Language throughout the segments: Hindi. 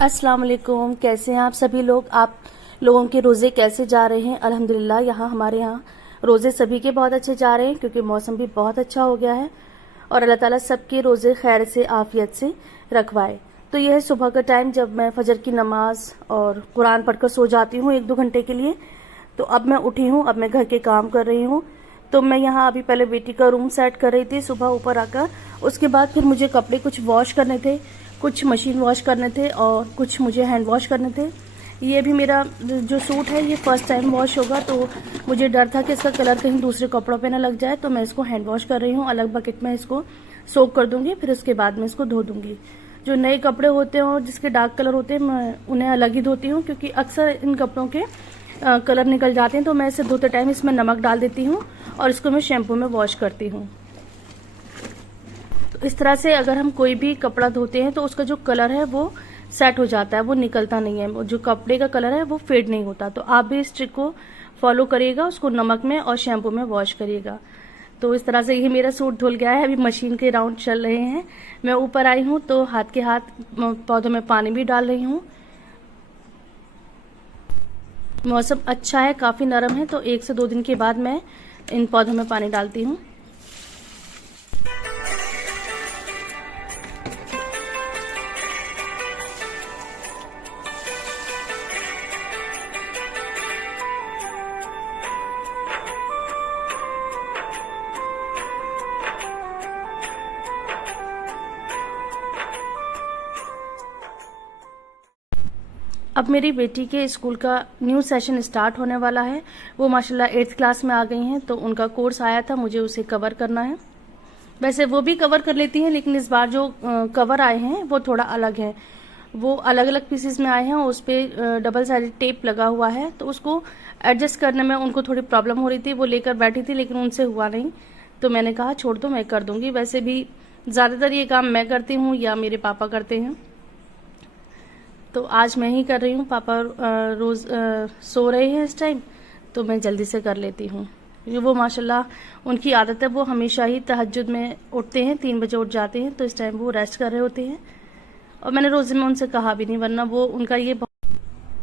अस्सलाम वालेकुम। कैसे हैं आप सभी लोग? आप लोगों के रोज़े कैसे जा रहे हैं? अल्हम्दुलिल्लाह यहाँ हमारे यहाँ रोज़े सभी के बहुत अच्छे जा रहे हैं क्योंकि मौसम भी बहुत अच्छा हो गया है और अल्लाह ताला सबके रोज़े खैर से आफियत से रखवाए। तो यह है सुबह का टाइम जब मैं फजर की नमाज और कुरान पढ़कर सो जाती हूँ 1-2 घंटे के लिए। तो अब मैं उठी हूँ, अब मैं घर के काम कर रही हूँ। तो मैं यहाँ अभी पहले बेटी का रूम सेट कर रही थी सुबह ऊपर आकर। उसके बाद फिर मुझे कपड़े कुछ वॉश करने थे, कुछ मशीन वॉश करने थे और कुछ मुझे हैंड वॉश करने थे। ये भी मेरा जो सूट है ये फर्स्ट टाइम वॉश होगा, तो मुझे डर था कि इसका कलर कहीं दूसरे कपड़ों पे ना लग जाए, तो मैं इसको हैंड वॉश कर रही हूँ। अलग बकेट में इसको सोक कर दूंगी, फिर उसके बाद में इसको धो दूंगी। जो नए कपड़े होते हैं और जिसके डार्क कलर होते हैं मैं उन्हें अलग ही धोती हूँ क्योंकि अक्सर इन कपड़ों के कलर निकल जाते हैं। तो मैं इसे धोते टाइम इसमें नमक डाल देती हूँ और इसको मैं शैम्पू में वॉश करती हूँ। तो इस तरह से अगर हम कोई भी कपड़ा धोते हैं तो उसका जो कलर है वो सेट हो जाता है, वो निकलता नहीं है। जो कपड़े का कलर है वो फेड नहीं होता। तो आप भी इस ट्रिक को फॉलो करिएगा, उसको नमक में और शैम्पू में वॉश करिएगा। तो इस तरह से ये मेरा सूट धुल गया है। अभी मशीन के राउंड चल रहे हैं। मैं ऊपर आई हूँ तो हाथ के हाथ पौधों में पानी भी डाल रही हूँ। मौसम अच्छा है, काफी नरम है, तो 1 से 2 दिन के बाद मैं इन पौधों में पानी डालती हूँ। अब मेरी बेटी के स्कूल का न्यू सेशन स्टार्ट होने वाला है। वो माशाल्लाह 8th क्लास में आ गई हैं, तो उनका कोर्स आया था, मुझे उसे कवर करना है। वैसे वो भी कवर कर लेती हैं, लेकिन इस बार जो कवर आए हैं वो थोड़ा अलग है। वो अलग अलग पीसेस में आए हैं, उस पर डबल साइडेड टेप लगा हुआ है, तो उसको एडजस्ट करने में उनको थोड़ी प्रॉब्लम हो रही थी। वो लेकर बैठी थी लेकिन उनसे हुआ नहीं, तो मैंने कहा छोड़ दो, मैं कर दूंगी। वैसे भी ज़्यादातर ये काम मैं करती हूँ या मेरे पापा करते हैं, तो आज मैं ही कर रही हूँ। पापा रोज़ सो रहे हैं इस टाइम, तो मैं जल्दी से कर लेती हूँ। वो माशाल्लाह उनकी आदत है, वो हमेशा ही तहज्जुद में उठते हैं, 3 बजे उठ जाते हैं, तो इस टाइम वो रेस्ट कर रहे होते हैं। और मैंने रोज़े में उनसे कहा भी नहीं, वरना वो उनका ये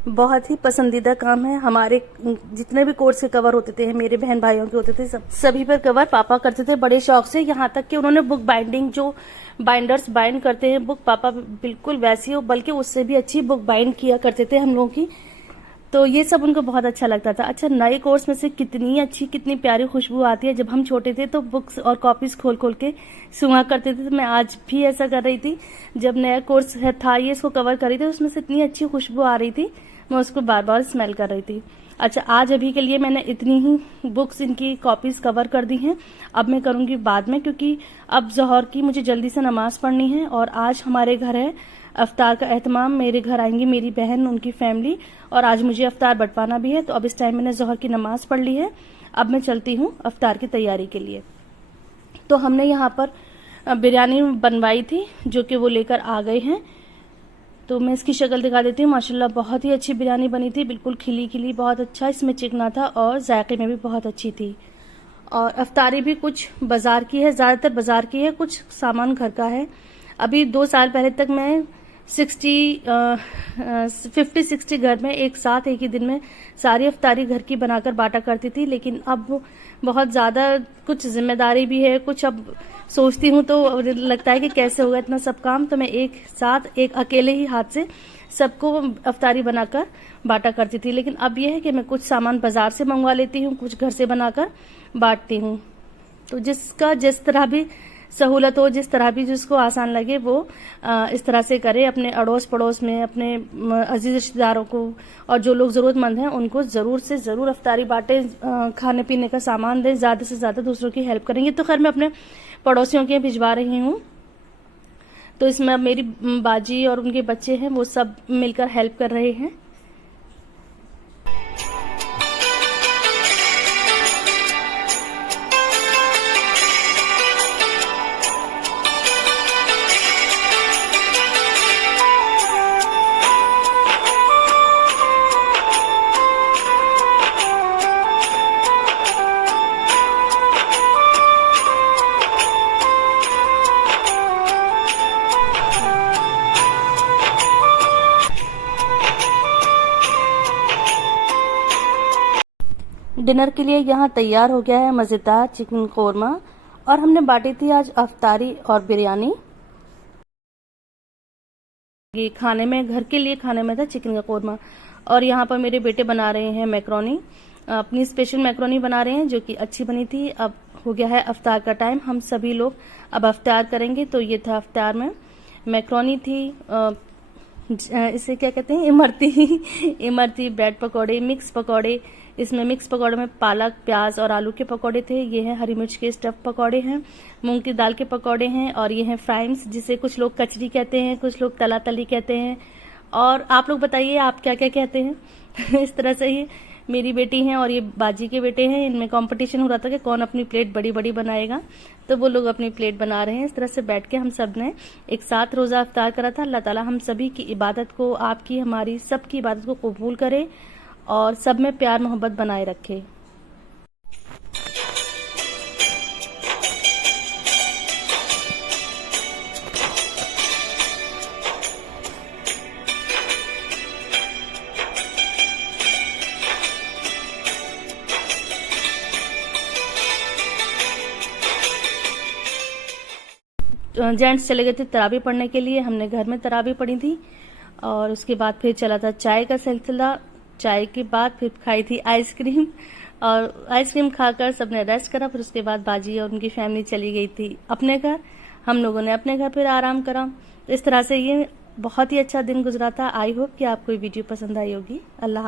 बहुत ही पसंदीदा काम है। हमारे जितने भी कोर्स के कवर होते थे, मेरे बहन भाइयों के होते थे, सभी पर कवर पापा करते थे बड़े शौक से। यहाँ तक कि उन्होंने बुक बाइंडिंग, जो बाइंडर्स बाइंड करते हैं बुक, पापा बिल्कुल वैसी हो, बल्कि उससे भी अच्छी बुक बाइंड किया करते थे हम लोगों की। तो ये सब उनको बहुत अच्छा लगता था। अच्छा, नए कोर्स में से कितनी अच्छी, कितनी प्यारी खुशबू आती है। जब हम छोटे थे तो बुक्स और कॉपीज खोल खोल के सूंघा करते थे, तो मैं आज भी ऐसा कर रही थी। जब नया कोर्स था ये, इसको कवर कर रही थी, उसमें से इतनी अच्छी खुशबू आ रही थी, मैं उसको बार बार स्मेल कर रही थी। अच्छा, आज अभी के लिए मैंने इतनी ही बुक्स, इनकी कॉपीज कवर कर दी हैं। अब मैं करूंगी बाद में, क्योंकि अब ज़ोहर की मुझे जल्दी से नमाज पढ़नी है और आज हमारे घर है अफ्तार का एहतमाम। मेरे घर आएंगी मेरी बहन, उनकी फैमिली, और आज मुझे अफ्तार बंटवाना भी है। तो अब इस टाइम मैंने ज़ोहर की नमाज पढ़ ली है, अब मैं चलती हूँ अफ्तार की तैयारी के लिए। तो हमने यहाँ पर बिरयानी बनवाई थी, जो कि वो लेकर आ गए हैं। तो मैं इसकी शक्ल दिखा देती हूँ। माशाल्लाह बहुत ही अच्छी बिरयानी बनी थी, बिल्कुल खिली खिली, बहुत अच्छा इसमें चिकना था और जायके में भी बहुत अच्छी थी। और अफ्तारी भी कुछ बाजार की है, ज़्यादातर बाजार की है, कुछ सामान घर का है। अभी 2 साल पहले तक मैं 50-60 घर में एक साथ एक ही दिन में सारी अफ्तारी घर की बनाकर बांटा करती थी। लेकिन अब बहुत ज़्यादा कुछ जिम्मेदारी भी है, कुछ अब सोचती हूँ तो लगता है कि कैसे होगा इतना सब काम। तो मैं एक साथ, एक अकेले ही हाथ से सबको अफ्तारी बनाकर बांटा करती थी। लेकिन अब यह है कि मैं कुछ सामान बाजार से मंगवा लेती हूँ, कुछ घर से बनाकर बांटती हूँ। तो जिसका जिस तरह भी सहूलत हो, जिस तरह भी जिसको आसान लगे, वो इस तरह से करे। अपने अड़ोस पड़ोस में, अपने अजीज रिश्तेदारों को और जो लोग जरूरतमंद हैं उनको जरूर से जरूर अफ्तारी बांटे, खाने पीने का सामान दें। ज्यादा से ज्यादा दूसरों की हेल्प करेंगे। तो खैर मैं अपने पड़ोसियों के भिजवा रही हूँ। तो इसमें अब मेरी बाजी और उनके बच्चे हैं, वो सब मिलकर हेल्प कर रहे हैं। डिनर के लिए यहाँ तैयार हो गया है मज़ेदार चिकन कोरमा, और हमने बांटी थी आज अफ्तारी और बिरयानी। ये खाने में, घर के लिए खाने में था चिकन का कोरमा। और यहाँ पर मेरे बेटे बना रहे हैं मैक्रोनी, अपनी स्पेशल मैक्रोनी बना रहे हैं जो कि अच्छी बनी थी। अब हो गया है अफ्तार का टाइम, हम सभी लोग अब अफ्तार करेंगे। तो ये था अफ्तार में, मैक्रोनी थी, इसे क्या कहते हैं, इमरती, ब्रेड पकौड़े, मिक्स पकौड़े। इसमें मिक्स पकौड़े में पालक, प्याज और आलू के पकौड़े थे। ये हैं हरी मिर्च के स्टफ पकौड़े हैं, मूंग की दाल के पकौड़े हैं, और ये हैं फ्राइम्स, जिसे कुछ लोग कचरी कहते हैं, कुछ लोग तला तली कहते हैं। और आप लोग बताइए आप क्या क्या कहते हैं। इस तरह से ही मेरी बेटी हैं और ये बाजी के बेटे हैं, इनमें कंपटीशन हो रहा था कि कौन अपनी प्लेट बड़ी बड़ी बनाएगा। तो वो लोग अपनी प्लेट बना रहे हैं। इस तरह से बैठ के हम सब ने एक साथ रोजा अफ्तार करा था। अल्लाह ताला हम सभी की इबादत को, आपकी, हमारी, सबकी इबादत को कबूल करे और सब में प्यार मोहब्बत बनाए रखे। जेंट्स चले गए थे तरावी पढ़ने के लिए, हमने घर में तरावी पढ़ी थी। और उसके बाद फिर चला था चाय का सिलसिला। चाय के बाद फिर खाई थी आइसक्रीम, और आइसक्रीम खाकर सबने रेस्ट करा। फिर उसके बाद बाजी और उनकी फैमिली चली गई थी अपने घर, हम लोगों ने अपने घर फिर आराम करा। इस तरह से ये बहुत ही अच्छा दिन गुजरा था। आई होप कि आपको ये वीडियो पसंद आई होगी। अल्लाह।